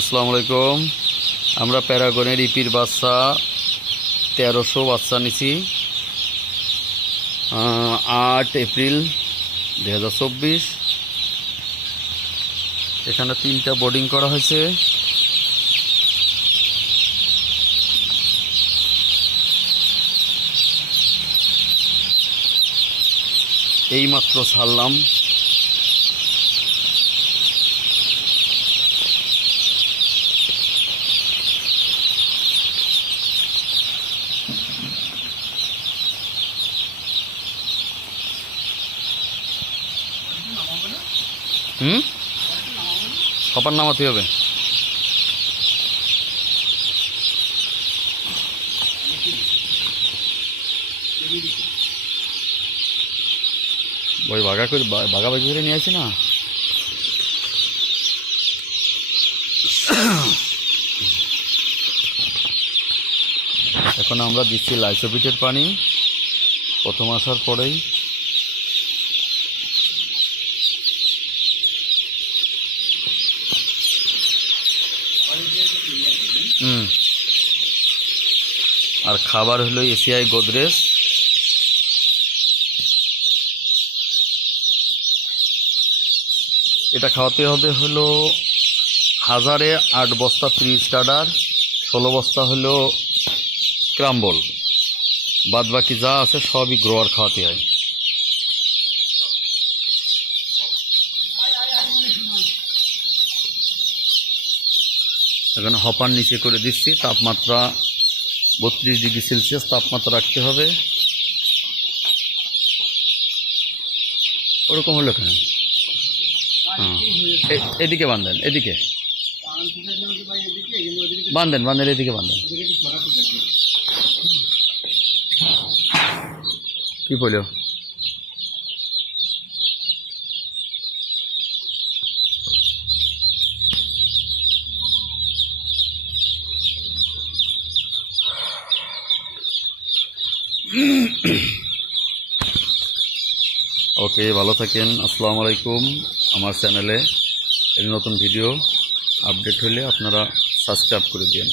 আসসালামু আলাইকুম। আমরা প্যারাগনের ইপির বাচ্চা 1300 বাচ্চা নিছি 8 এপ্রিল 2024। এখানে 3টা বোর্ডিং করা হয়েছে। এইমাত্র ছাড়লাম। কপার নামাতে হবে। ওই ভাগাভাগি করে নিয়ে আসি না। এখন আমরা দিচ্ছি লাইসোবিটের পানি প্রথম আসার পরেই। আর খাবার হলো এসিআই গোদরেজ। এটা খাওয়াতে হবে হলো 1000-এ 8 বস্তা 30 স্টার্টার, 16 বস্তা হলো ক্রাম্বল, বাদ বাকি যা আছে সবই গ্রোয়ার খাওয়াতে হয়। এখানে হপার নিচে করে দিচ্ছি। তাপমাত্রা 32 ডিগ্রি সেলসিয়াস তাপমাত্রা রাখতে হবে। ওরকম হলো কেন? হ্যাঁ, এদিকে বাঁধেন, এদিকে বাঁধেন, এদিকে বাঁধেন। কি বললো? ওকে, ভালো থাকেন। আসসালামু আলাইকুম। আমার চ্যানেলে এই নতুন ভিডিও আপডেট হলে আপনারা সাবস্ক্রাইব করে দিন।